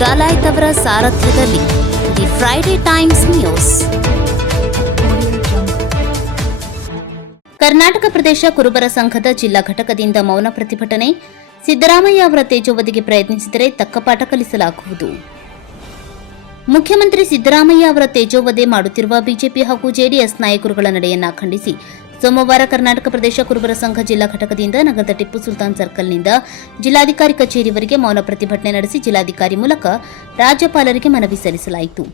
ಡಾಲಾಯ್ತ್ ಅವರ ಸಾರಥ್ಯದಲ್ಲಿ the Friday Times news. Karnataka Pradesh ಕುರುಬರ ಸಂಘದ ಜಿಲ್ಲಾ ಘಟಕದಿಂದ ಮೌನ ಪ್ರತಿಭಟನೆ. ಸಿದ್ದರಾಮಯ್ಯ ಅವರ ತೇಜೋವಧಿಗೆ ಪ್ರಯತ್ನಿಸಿದರೆ ತಕ್ಕ ಪಾಠ ಕಲಿಸಲಾಗುವುದು. ಮುಖ್ಯಮಂತ್ರಿ ಸಿದ್ದರಾಮಯ್ಯ ಅವರ ತೇಜೋವಧೆ ಮಾಡುತ್ತಿರುವ ಬಿಜೆಪಿ ಹಾಗೂ ಜೆಡಿಎಸ್ ನಾಯಕರುಗಳ ನಡೆಯನ್ನ ಖಂಡಿಸಿ ಸೋಮವಾರ ಕರ್ನಾಟಕ ಪ್ರದೇಶ ಕುರುಬರ ಸಂಘ ಜಿಲ್ಲಾ ಘಟಕದಿಂದ ನಗರದ ಟಿಪ್ಪು ಸುಲ್ತಾನ್ ಸರ್ಕಲ್ನಿಂದ ಜಿಲ್ಲಾಧಿಕಾರಿ ಕಚೇರಿವರೆಗೆ ಮೌನ ಪ್ರತಿಭಟನೆ ನಡೆಸಿ ಜಿಲ್ಲಾಧಿಕಾರಿ ಮೂಲಕ ರಾಜ್ಯಪಾಲರಿಗೆ ಮನವಿ ಸಲ್ಲಿಸಲಾಯಿತು.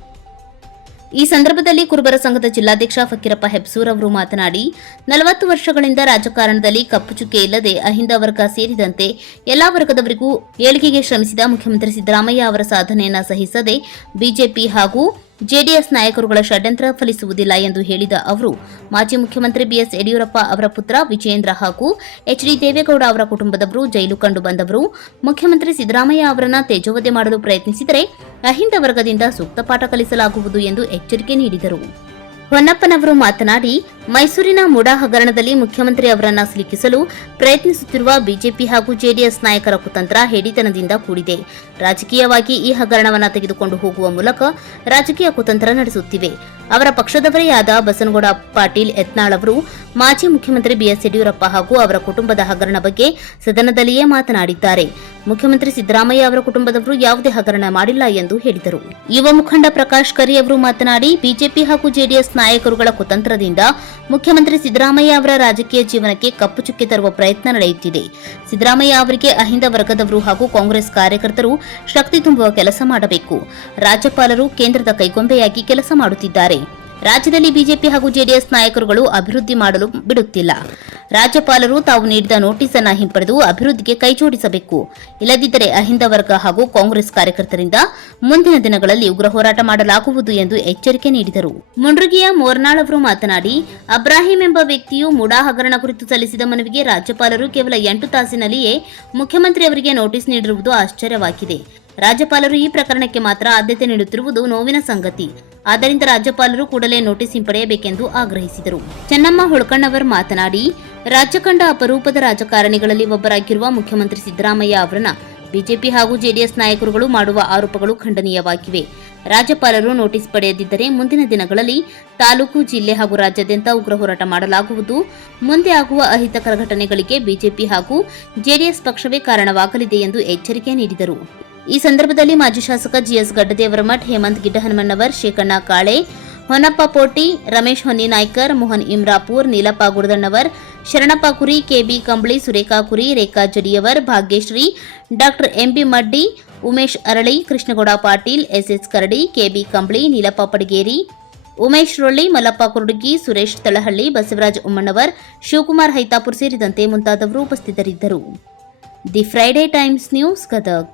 ಈ ಸಂದರ್ಭದಲ್ಲಿ ಕುರುಬರ ಸಂಘದ ಜಿಲ್ಲಾಧ್ಯಕ್ಷ ಫಕೀರಪ್ಪ ಹೆಬ್ಸೂರ್ ಅವರು ಮಾತನಾಡಿ, 40 ವರ್ಷಗಳಿಂದ ರಾಜಕಾರಣದಲ್ಲಿ ಕಪ್ಪು ಚುಕ್ಕೆ ಇಲ್ಲದೆ ಅಹಿಂದ ವರ್ಗ ಸೇರಿದಂತೆ ಎಲ್ಲಾ ವರ್ಗದವರಿಗೂ ಏಳಿಗೆಗೆ ಶ್ರಮಿಸಿದ ಮುಖ್ಯಮಂತ್ರಿ ಸಿದ್ದರಾಮಯ್ಯ ಅವರ ಸಾಧನೆಯನ್ನು ಸಹಿಸದೆ ಬಿಜೆಪಿ ಹಾಗೂ ಜೆಡಿಎಸ್ ನಾಯಕರುಗಳ ಷಡ್ಯಂತ್ರ ಫಲಿಸುವುದಿಲ್ಲ ಎಂದು ಹೇಳಿದ ಅವರು, ಮಾಜಿ ಮುಖ್ಯಮಂತ್ರಿ ಬಿಎಸ್ ಯಡಿಯೂರಪ್ಪ ಅವರ ಪುತ್ರ ವಿಜಯೇಂದ್ರ ಹಾಗೂ ಎಚ್ಡಿ ದೇವೇಗೌಡ ಅವರ ಕುಟುಂಬದವರು ಜೈಲು ಕಂಡು ಬಂದವರು ಮುಖ್ಯಮಂತ್ರಿ ಸಿದ್ದರಾಮಯ್ಯ ಅವರನ್ನು ತೇಜೋವಧೆ ಮಾಡಲು ಪ್ರಯತ್ನಿಸಿದರೆ ಅಹಿಂದ ವರ್ಗದಿಂದ ಸೂಕ್ತ ಪಾಠ ಕಲಿಸಲಾಗುವುದು ಎಂದು ಎಚ್ಚರಿಕೆ ನೀಡಿದರು. ಹೊನ್ನಪ್ಪನವರು ಮಾತನಾಡಿ, ಮೈಸೂರಿನ ಮುಡಾ ಹಗರಣದಲ್ಲಿ ಮುಖ್ಯಮಂತ್ರಿ ಅವರನ್ನ ಸಿಲುಕಿಸಲು ಪ್ರಯತ್ನಿಸುತ್ತಿರುವ ಬಿಜೆಪಿ ಹಾಗೂ ಜೆಡಿಎಸ್ ನಾಯಕರ ಕುತಂತ್ರ ಹೇಡಿತನದಿಂದ ಕೂಡಿದೆ. ರಾಜಕೀಯವಾಗಿ ಈ ಹಗರಣವನ್ನು ತೆಗೆದುಕೊಂಡು ಹೋಗುವ ಮೂಲಕ ರಾಜಕೀಯ ಕುತಂತ್ರ ನಡೆಸುತ್ತಿವೆ. ಅವರ ಪಕ್ಷದವರೇ ಆದ ಬಸನಗೌಡ ಪಾಟೀಲ್ ಯತ್ನಾಳ್ ಅವರು ಮಾಜಿ ಮುಖ್ಯಮಂತ್ರಿ ಬಿಎಸ್ ಯಡಿಯೂರಪ್ಪ ಹಾಗೂ ಅವರ ಕುಟುಂಬದ ಹಗರಣ ಬಗ್ಗೆ ಸದನದಲ್ಲಿಯೇ ಮಾತನಾಡಿದ್ದಾರೆ. ಮುಖ್ಯಮಂತ್ರಿ ಸಿದ್ದರಾಮಯ್ಯ ಅವರ ಕುಟುಂಬದವರು ಯಾವುದೇ ಹಗರಣ ಮಾಡಿಲ್ಲ ಎಂದು ಹೇಳಿದರು. ಯುವ ಮುಖಂಡ ಪ್ರಕಾಶ್ ಕರಿ ಅವರು ಮಾತನಾಡಿ, ಬಿಜೆಪಿ ಹಾಗೂ ಜೆಡಿಎಸ್ ನಾಯಕರುಗಳ ಕುತಂತ್ರದಿಂದ ಮುಖ್ಯಮಂತ್ರಿ ಸಿದ್ದರಾಮಯ್ಯ ಅವರ ರಾಜಕೀಯ ಜೀವನಕ್ಕೆ ಕಪ್ಪು ಚುಕ್ಕೆ ತರುವ ಪ್ರಯತ್ನ ನಡೆಯುತ್ತಿದೆ. ಸಿದ್ದರಾಮಯ್ಯ ಅವರಿಗೆ ಅಹಿಂದ ವರ್ಗದವರು ಹಾಗೂ ಕಾಂಗ್ರೆಸ್ ಕಾರ್ಯಕರ್ತರು ಶಕ್ತಿ ತುಂಬುವ ಕೆಲಸ ಮಾಡಬೇಕು. ರಾಜ್ಯಪಾಲರು ಕೇಂದ್ರದ ಕೈಗೊಂಬೆಯಾಗಿ ಕೆಲಸ ಮಾಡುತ್ತಿದ್ದಾರೆ. ರಾಜ್ಯದಲ್ಲಿ ಬಿಜೆಪಿ ಹಾಗೂ ಜೆಡಿಎಸ್ ನಾಯಕರುಗಳು ಅಭಿವೃದ್ಧಿ ಮಾಡಲು ಬಿಡುತ್ತಿಲ್ಲ. ರಾಜ್ಯಪಾಲರು ತಾವು ನೀಡಿದ ನೋಟಿಸ್ ಅನ್ನು ಹಿಂಪಡೆದು ಅಭಿವೃದ್ಧಿಗೆ ಕೈಜೋಡಿಸಬೇಕು. ಇಲ್ಲದಿದ್ದರೆ ಅಹಿಂದ ವರ್ಗ ಹಾಗೂ ಕಾಂಗ್ರೆಸ್ ಕಾರ್ಯಕರ್ತರಿಂದ ಮುಂದಿನ ದಿನಗಳಲ್ಲಿ ಉಗ್ರ ಹೋರಾಟ ಮಾಡಲಾಗುವುದು ಎಂದು ಎಚ್ಚರಿಕೆ ನೀಡಿದರು. ಮುಂಡ್ರಗಿಯ ಮೋರ್ನಾಳ್ ಅವರು ಮಾತನಾಡಿ, ಅಬ್ರಾಹಿಂ ಎಂಬ ವ್ಯಕ್ತಿಯು ಮುಡಾ ಹಗರಣ ಕುರಿತು ಸಲ್ಲಿಸಿದ ಮನವಿಗೆ ರಾಜ್ಯಪಾಲರು ಕೇವಲ 8 ತಾಸಿನಲ್ಲಿಯೇ ಮುಖ್ಯಮಂತ್ರಿ ಅವರಿಗೆ ನೋಟಿಸ್ ನೀಡಿರುವುದು ಆಶ್ಚರ್ಯವಾಗಿದೆ. ರಾಜ್ಯಪಾಲರು ಈ ಪ್ರಕರಣಕ್ಕೆ ಮಾತ್ರ ಆದ್ಯತೆ ನೀಡುತ್ತಿರುವುದು ನೋವಿನ ಸಂಗತಿ. ಆದ್ದರಿಂದ ರಾಜ್ಯಪಾಲರು ಕೂಡಲೇ ನೋಟಿಸ್ ಹಿಂಪಡೆಯಬೇಕೆಂದು ಆಗ್ರಹಿಸಿದರು. ಚೆನ್ನಮ್ಮ ಹುಳ್ಕಣ್ಣವರ್ ಮಾತನಾಡಿ, ರಾಜ್ಯ ಕಂಡ ಅಪರೂಪದ ರಾಜಕಾರಣಿಗಳಲ್ಲಿ ಒಬ್ಬರಾಗಿರುವ ಮುಖ್ಯಮಂತ್ರಿ ಸಿದ್ದರಾಮಯ್ಯ ಅವರನ್ನ ಬಿಜೆಪಿ ಹಾಗೂ ಜೆಡಿಎಸ್ ನಾಯಕರುಗಳು ಮಾಡುವ ಆರೋಪಗಳು ಖಂಡನೀಯವಾಗಿವೆ. ರಾಜ್ಯಪಾಲರು ನೋಟಿಸ್ ಪಡೆಯದಿದ್ದರೆ ಮುಂದಿನ ದಿನಗಳಲ್ಲಿ ತಾಲೂಕು, ಜಿಲ್ಲೆ ಹಾಗೂ ರಾಜ್ಯಾದ್ಯಂತ ಉಗ್ರ ಹೋರಾಟ ಮಾಡಲಾಗುವುದು. ಮುಂದೆ ಆಗುವ ಅಹಿತಕರ ಘಟನೆಗಳಿಗೆ ಬಿಜೆಪಿ ಹಾಗೂ ಜೆಡಿಎಸ್ ಪಕ್ಷವೇ ಕಾರಣವಾಗಲಿದೆ ಎಂದು ಎಚ್ಚರಿಕೆ ನೀಡಿದರು. ಈ ಸಂದರ್ಭದಲ್ಲಿ ಮಾಜಿ ಶಾಸಕ ಜಿಎಸ್ ಗಡ್ಡದೇವರಮಠ್, ಹೇಮಂತ್ ಗಿಡ್ಡಹನುಮಣ್ಣವರ್, ಶೇಖಣ್ಣ ಕಾಳೆ, ಹೊನ್ನಪ್ಪ ಪೋಟಿ, ರಮೇಶ್ ಹೊನ್ನಿನಾಯ್ಕರ್, ಮೋಹನ್ ಇಮ್ರಾಪುರ್, ನೀಲಪ್ಪ ಗುಡದಣ್ಣವರ್, ಶರಣಪ್ಪ ಕುರಿ, ಕೆಬಿ ಕಂಬಳಿ, ಸುರೇಖಾ ಕುರಿ, ರೇಖಾ ಜಡಿಯವರ್, ಭಾಗ್ಯಶ್ರೀ, ಡಾಕ್ಟರ್ ಎಂಬಿ ಮಡ್ಡಿ, ಉಮೇಶ್ ಅರಳಿ, ಕೃಷ್ಣಗೌಡ ಪಾಟೀಲ್, ಎಸ್ಎಸ್ ಕರಡಿ, ಕೆಬಿ ಕಂಬಳಿ, ನೀಲಪ್ಪ ಪಡಗೇರಿ, ಉಮೇಶ್ ರೊಳ್ಳಿ, ಮಲ್ಲಪ್ಪ ಕುರುಡಗಿ, ಸುರೇಶ್ ತಳಹಳ್ಳಿ, ಬಸವರಾಜ್ ಉಮ್ಮಣ್ಣವರ್, ಶಿವಕುಮಾರ್ ಹೈತಾಪುರ್ ಸೇರಿದಂತೆ ಮುಂತಾದವರು ಉಪಸ್ಥಿತರಿದ್ದರು. The Friday Times news, Gadag.